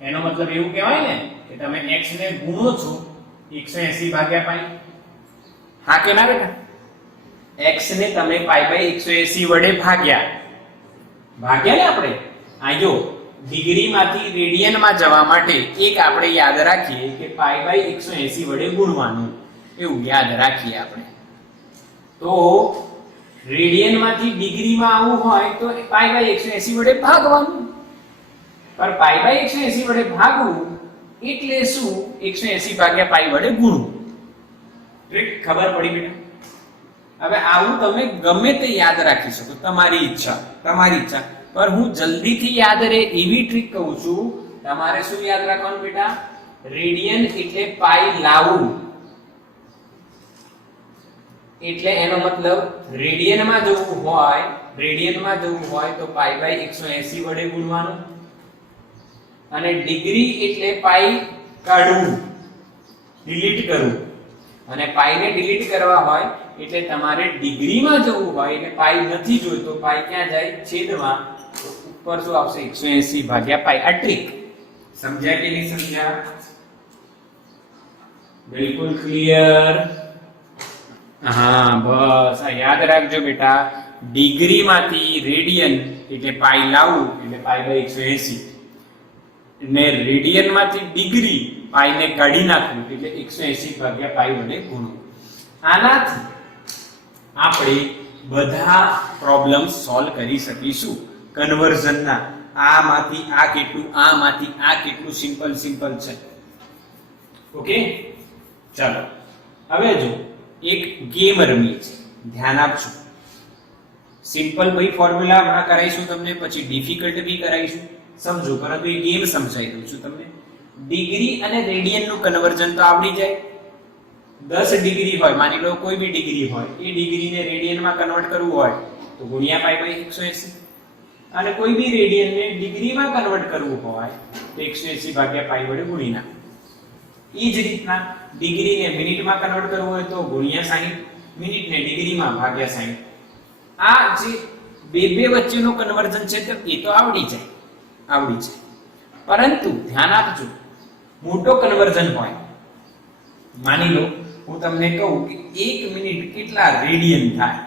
એનો મતલબ એવું કહેવાય ને કે તમે x ને ગુણો છો 180 ભાગ્યા પાઈ. હા કે ના બેટા? x ને તમે પાઈ બાય 180 વડે ભાગ્યા ને આપણે. આ જો ડિગ્રી માંથી રેડિયન માં જવા માટે એક આપણે યાદ રાખીએ કે પાઈ બાય 180 વડે ગુણવાનું, એવું યાદ રાખીએ આપણે. તો રેડિયન માંથી ડિગ્રી માં આવવું હોય તો પાઈ બાય 180 વડે ભાગવાનું. પર પાઈ બાય 180 વડે ભાગવું એટલે શું? 180 ભાગ્યા પાઈ વડે ગુણવું. ટ્રીક ખબર પડી બેટા? હવે આવું તમે ગમે તે યાદ રાખી શકો, તમારી ઈચ્છા. પર હું જલ્દીથી યાદ રહે એવી ટ્રીક કહું છું. તમારે શું યાદ રાખવાનું બેટા? રેડિયન એટલે પાઈ લાવવું, એટલે એનો મતલબ રેડિયનમાં જવું હોય તો પાઈ બાય 180 વડે ગુણવાનું, અને ડિગ્રી એટલે પાઈ કાઢવું, ડિલીટ કરવું. અને પાઈ ને ડિલીટ કરવા હોય એટલે તમારે ડિગ્રીમાં જવું હોય એટલે પાઈ નથી જોઈતો, પાઈ ક્યાં જાય? છેદમાં. તો ઉપર શું આવશે? 180 ભાગ્યા પાઈ. આ ટ્રીક સમજ્યા કે નહીં સમજ્યા? બિલકુલ ક્લિયર? હા, બસ આ યાદ રાખજો બેટા. ડિગ્રીમાંથી રેડિયન એટલે પાઈ લાવવું એટલે પાઈ બાય 180, ને રેડિયનમાંથી ડિગ્રી પાઈને કાઢી નાખવું એટલે 180 ભાગ્યા પાઈ વડે ગુણવું. આનાથી આપણે બધા પ્રોબ્લેમ સોલ્વ કરી શકીશું કન્વર્ઝનના. આમાંથી આ કેટલું, આમાંથી આ કેટલું, સિમ્પલ છે. ઓકે, ચાલો હવે જો એક ગેમ રમી છે, ધ્યાન આપજો. સિમ્પલ ભાઈ ફોર્મ્યુલા હમણાં કરાવીશું તમને, પછી ડિફિકલ્ટ બી કરાવીશું, સમજો. પરંતુ એ ગેમ સમજાઈ દઉં છું તમને. ડિગ્રી અને રેડિયન નું કન્વર્ઝન તો આવડી જાય. 10 ડિગ્રી હોય, માની લો કોઈ બી ડિગ્રી હોય, એ ડિગ્રીને રેડિયનમાં કન્વર્ટ કરવું હોય તો ગુણ્યા પાઈ બાય 180, અને કોઈ બી રેડિયનને ડિગ્રીમાં કન્વર્ટ કરવું હોય તો 180 ભાગ્યા પાઈ વડે ગુણી નાખો. એ જ રીતના ડિગ્રીને મિનિટમાં કન્વર્ટ કરવું હોય તો ગુણ્યા 60, મિનિટને ડિગ્રીમાં ભાગ્યા 60. આ જે બે વચ્ચેનું કન્વર્ઝન છે તો એ તો આવડી જાય. પરંતુ ધ્યાન આપજો, મોટો કન્વર્ઝન હોય, માની લો હું તમને કહું કે 1 મિનિટ કેટલા રેડિયન થાય,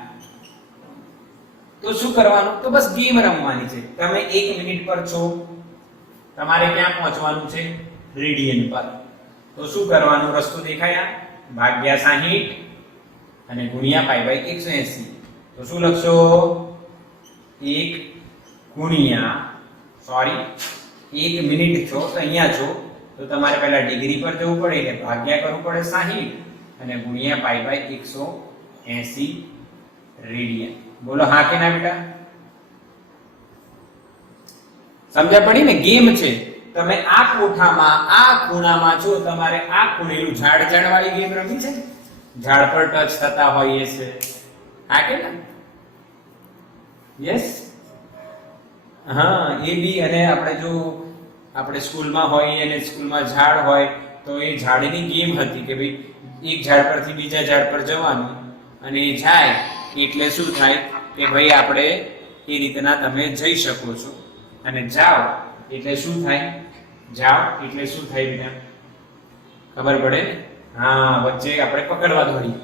તો શું કરવાનું? તો બસ ગેમ રમવાની છે. તમે 1 મિનિટ પર છો, તમારે ક્યાં પહોંચવાનું છે? રેડિયન પર. તો શું કરવાનું? રસ્તો દેખાયા? ભાગ્યા 60 અને ગુણ્યા પાઈ બાય 180. તો શું લખશો? 1 મિનિટ છો તો અહીંયા છો, તો તમારે પહેલા ડિગ્રી પર જવું પડે એટલે ભાગ્યા કરવું પડે 60 અને ગુણ્યા પાઈ બાય 180 રેડિયન. બોલો હા કે ના બેટા? સમજ્યા પડી ને? ગેમ છે. તમે આ કોઠામાં આ ખૂણામાં છો, તમારે આ ખૂણેલું ઝાડ વાળી ગેમ રમી છે. ઝાડ પર ટચ થતા હોઈએ છે, હા કે ના? યસ. હા, એ બી. અને આપણે સ્કૂલમાં હોઈએ અને સ્કૂલમાં ઝાડ હોય તો એ ઝાડની ગેમ હતી કે ભાઈ એક ઝાડ પરથી બીજા ઝાડ પર જવાનું, અને એ જાય એટલે શું થાય કે ભાઈ આપણે એ રીતના તમે જઈ શકો છો. અને જાઓ એટલે શું થાય? બેટા ખબર પડે ને? હા, વચ્ચે આપણે પકડવા દોડીએ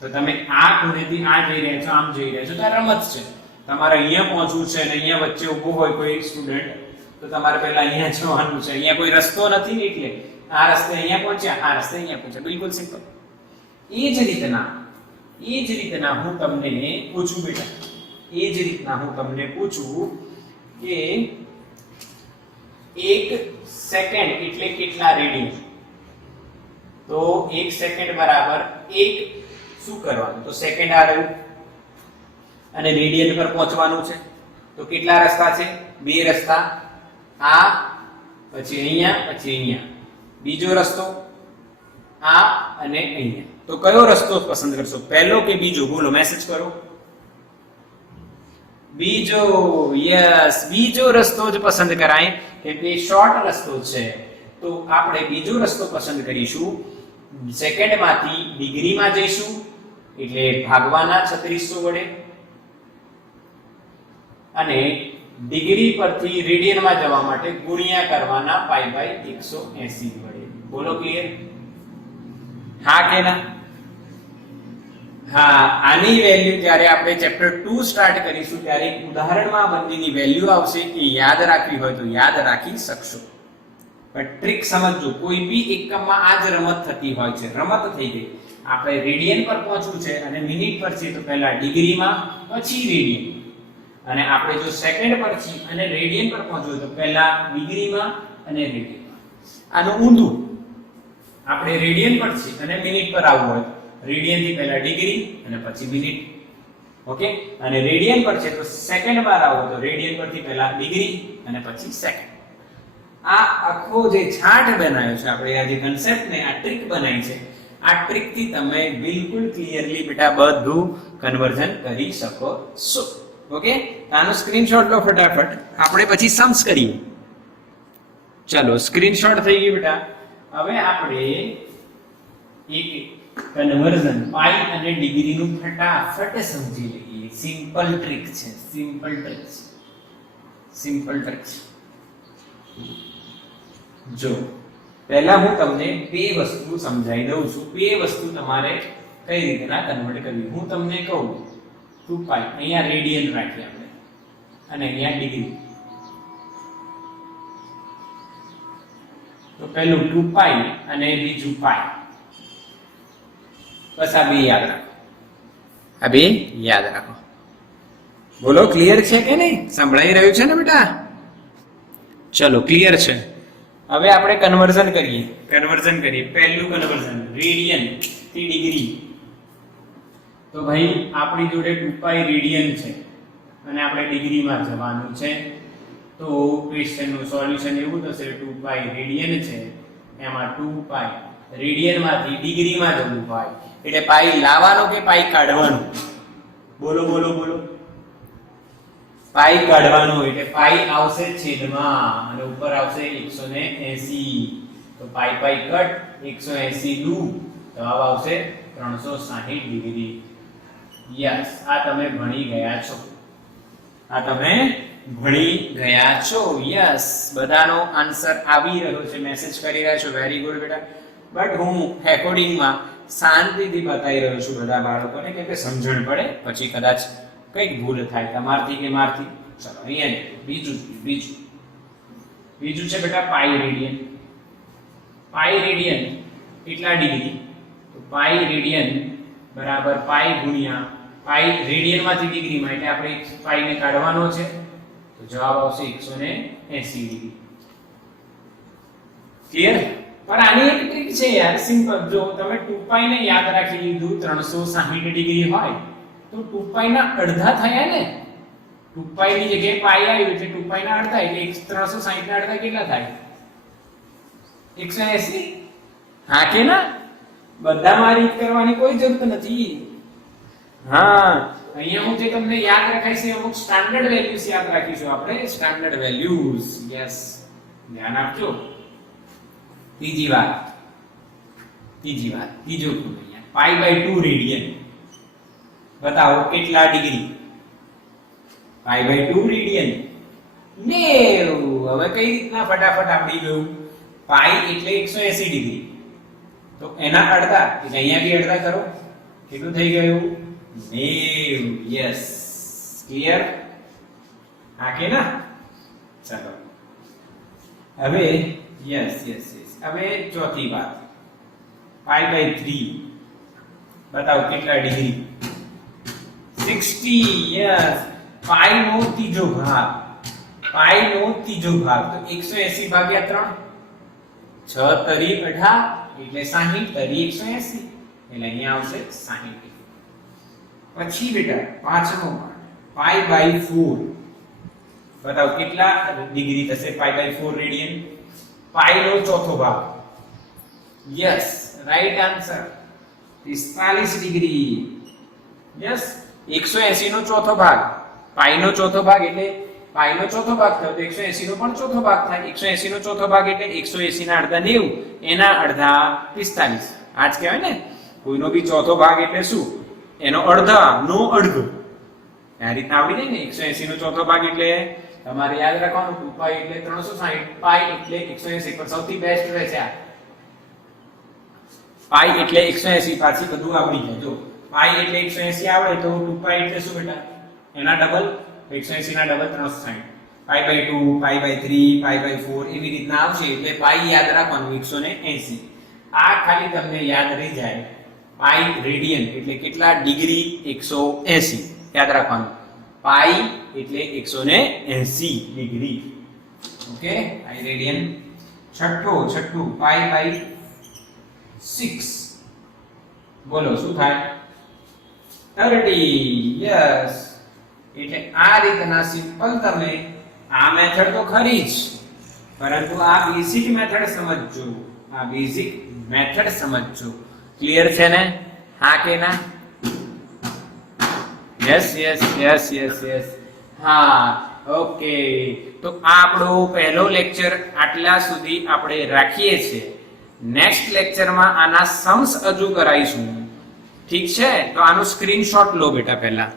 તો તમે આ ખૂણેથી આ જઈ રહ્યા છો, આમ જઈ રહ્યા છો, તો આ રમત છે. તમારે અહીંયા પહોંચવું છે અને અહીંયા વચ્ચે ઊભો હોય કોઈ સ્ટુડન્ટ, તો તમારે પહેલા અહીંયા જવાનું છે. અહીંયા કોઈ રસ્તો નથી ને એટલે આ રસ્તે અહીંયા પહોંચ્યા, આ રસ્તે અહીંયા પહોંચ્યા. બિલકુલ સિમ્પલ. એ જ રીતના હું તમને પૂછું બેટા, કે 1 સેકન્ડ એટલે કેટલા રેડિયન? તો 1 સેકન્ડ બરાબર 1. શું કરવાનું? તો સેકન્ડ આ રહ્યું અને રેડિયન પર પહોંચવાનું છે. તો કેટલા રસ્તા છે? 2 રસ્તા. આ પછી અહીંયા. બીજો રસ્તો આ અને અહીંયા. તો કયો રસ્તો પસંદ કરશો? પહેલો કે બીજો? બોલો, મેસેજ કરો. બીજો. યસ, બીજો રસ્તો જ પસંદ કરાય કે તે શોર્ટ રસ્તો છે. તો આપણે બીજો રસ્તો પસંદ કરીશું. સેકન્ડમાંથી ડિગ્રીમાં જઈશું એટલે ભાગવાના 3600 વડે, અને ડિગ્રી પરથી રેડિયનમાં જવા માટે ગુણ્યા કરવાના પાઈ બાય 180 વડે. બોલો ક્લિયર? હા કે ના? હા, આની વેલ્યુ જ્યારે આપણે ચેપ્ટર 2 સ્ટાર્ટ કરીશું ત્યારે એક ઉદાહરણમાં આ બંનેની વેલ્યુ આવશે, એ યાદ રાખવી હોય તો યાદ રાખી શકશો. પણ ટ્રિક સમજજો, કોઈ બી એકમમાં આ જ રમત થતી હોય છે. રમત થઈ ગઈ, આપણે રેડિયન પર પહોંચવું છે અને મિનિટ પર છે તો પહેલા ડિગ્રીમાં પછી રેડિયન, અને આપણે જો સેકન્ડ પર છીએ અને રેડિયન પર પહોંચવું તો પહેલા ડિગ્રીમાં અને રેડિયનમાં. આનું ઊંધું, આપણે રેડિયન પર છીએ અને મિનિટ પર આવવું હોય રેડિયન થી પહેલા ડિગ્રી અને પછી મિનિટ. ઓકે, અને રેડિયન પર છે તો સેકન્ડ બાર આવો તો રેડિયન પરથી પહેલા ડિગ્રી અને પછી સેકન્ડ. આ આખો જે છાંટ બનાવ્યો છે આપણે, આ જે કન્સેપ્ટ ને આ ટ્રિક બનાવી છે, આ ટ્રિક થી તમે બિલકુલ ક્લિયરલી બેટા બધું કન્વર્ઝન કરી શકો છો. ઓકે, આનો સ્ક્રીનશોટ લો ફટાફટ, આપણે પછી सम्स કરીએ. ચલો, સ્ક્રીનશોટ થઈ ગયું બેટા. હવે આપણે એક કન્વર્ઝન પાઈ અને ડિગ્રી નું ફટાફટ સમજી લઈએ. સિમ્પલ ટ્રિક છે, સિમ્પલ ટ્રિક છે, સિમ્પલ ટ્રિક છે. જો પહેલા હું તમને બે વસ્તુ સમજાવી દઉં છું. બે વસ્તુ તમારે કઈ રીતના કન્વર્ટ કરવી. હું તમને કહું 2 પાઈ, અહીંયા રેડિયન રાખીએ આપણે અને અહીંયા ડિગ્રી. તો પહેલું 2 પાઈ અને બીજું પાઈ. બસ આ બે યાદ રાખો, આ બે યાદ રાખો. બોલો, ક્લિયર છે કે નહીં? સંભળાઈ રહ્યું છે ને બેટા? ચલો, ક્લિયર છે. હવે આપણે કન્વર્ઝન કરીએ. પહેલું કન્વર્ઝન રેડિયન થી ડિગ્રી. તો ભાઈ આપણી જોડે 2 પાઈ રેડિયન છે અને આપણે ડિગ્રીમાં જવાનું છે. તો ક્વેશ્ચનનું સોલ્યુશન એવું થશે, 2 પાઈ રેડિયન છે, એમાં 2 પાઈ રેડિયનમાંથી ડિગ્રીમાં જવું હોય એટલે પાઈ લાવવાનો કે પાઈ કાઢવાનો? બોલો બોલો બોલો. પાઈ કાઢવાનો એટલે પાઈ આવશે છેદમાં અને ઉપર આવશે 180. તો પાઈ પાઈ કટ, 180 દુ તો જવાબ આવશે 360 ડિગ્રી. યસ, આ તમે ભણી ગયા છો. આ તમે ભણી ગયા છો. યસ, બધાનો આન્સર આવી રહ્યો છે, મેસેજ કરી રહ્યા છો. વેરી ગુડ બેટા. બટ હું રેકોર્ડિંગમાં શાંતિથી બતાવી રહ્યો છું બધા બાળકોને, કેમ કે સમજણ પડે, પછી કદાચ કઈક ભૂલ થાય તમારથી કે મારથી. ચલો, અહીંયા બીજું છે બેટા પાઈ રેડિયન. પાઈ રેડિયન કેટલા ડિગ્રી? તો પાઈ રેડિયન બરાબર પાઈ ગુણ્યા પાઈ રેડિયનમાંથી ડિગ્રીમાં, એટલે આપણે પાઈને કાઢવાનો છે તો જવાબ આવશે 180 ડિગ્રી. ક્લિયર? પણ આની એક ટ્રીક છે યાર, સિમ્પલ. જો તમે 2 પાઈ ને યાદ રાખી લીધું 360 ડિગ્રી હોય તો 2 પાઈ ના અડધા થયા ને. 2 પાઈ ની જગ્યાએ પાઈ આવ્યું એટલે 2 પાઈ ના અડધા, એટલે 360 ના અડધા કેટલા થાય? 180. હા કે ના? બધામાં રીત કરવાની કોઈ જરૂર નથી. હા, અહીંયા હું જે તમને યાદ રખાઈશ છે અમુક સ્ટાન્ડર્ડ વેલ્યુઝ યાદ રાખીશું આપણે. Standard values. યસ, ધ્યાન આપજો. ત્રીજી વાત, ત્રીજો ખૂણો અહીંયા પાઈ બાય 2 રેડિયન. બતાવો કેટલા ડિગ્રી? Pi by 2 radian 90. હવે કઈ રીતના ફટાફટ આપડી ગયું? પાઈ એટલે 180 ડિગ્રી, તો એના અડધા એટલે અહીંયા બી અડધા કરો, કેટલું થઈ ગયું? 90. Yes, clear? હા કે ના? ચલો હવે યસ. હવે ચોથી વાત, પાઈ બાય 3. બતાવો કેટલા ડિગ્રી? 60. યસ, પાઈ નો ત્રીજો ભાગ. તો 180 ભાગ્યા 3, 6 તરી 18 એટલે 60, તરી 180 એટલે અહીંયા આવશે 60. પછી બેટા પાંચમો પાર્ટ, પાઈ બાય 4. બતાવો કેટલા ડિગ્રી થશે? Pi by 4 radian. પાઈ નો ચોથો ભાગ. Yes, right answer 45 degree. Yes, 180 નો ચોથો ભાગ, પાઈ નો ચોથો ભાગ એટલે પાઈ નો ચોથો ભાગ થયો તો 180 નો પણ ચોથો ભાગ થાય. 180 નો ચોથો ભાગ એટલે 180 ના અડધા 90, એના અડધા 45. આજ કહેવાય ને કોઈનો બી ચોથો ભાગ એટલે શું? એનો અડધા નો અડધો. આ રીતના આવડી જાય ને. 180 નો ચોથો ભાગ એટલે તમારે યાદ રાખવાનું 2π એટલે 360, પાઈ એટલે 180, પણ સૌથી બેસ્ટ રહે છે આ પાઈ એટલે 180. પાછી બધું આવડી જાય. જો પાઈ એટલે 180 આવડે તો 2π એટલે શું બેટા એના ડબલ 180 ના ડબલ 360, π/2, π/3, π/4 એવી રીતના આવશે. એટલે પાઈ યાદ રાખવાનું 180. આ ખાલી તમને યાદ રહી જાય. પાઈ રેડિયન એટલે કેટલા ડિગ્રી 180 યાદ રાખવાનું. પાઈ એટલે 180 ડિગ્રી. ઓકે પાઈ રેડિયન. છઠ્ઠું π/6 બોલો શું થાય 30. યસ. એટલે આ રીતના સિમ્પલ તમે આ મેથડ તો ખરી જ, પરંતુ આ બેઝિક મેથડ સમજજો. આ બેઝિક મેથડ સમજજો. ક્લિયર છે ને? હા કે ના? Yes yes yes yes yes. હા ઓકે. તો આ આપણો પહેલો લેક્ચર આટલા સુધી આપણે રાખીએ છીએ. નેક્સ્ટ લેક્ચરમાં આના સમ્સ હજુ કરાઈશું. ઠીક છે? તો આનો સ્ક્રીનશોટ લો બેટા પહેલા.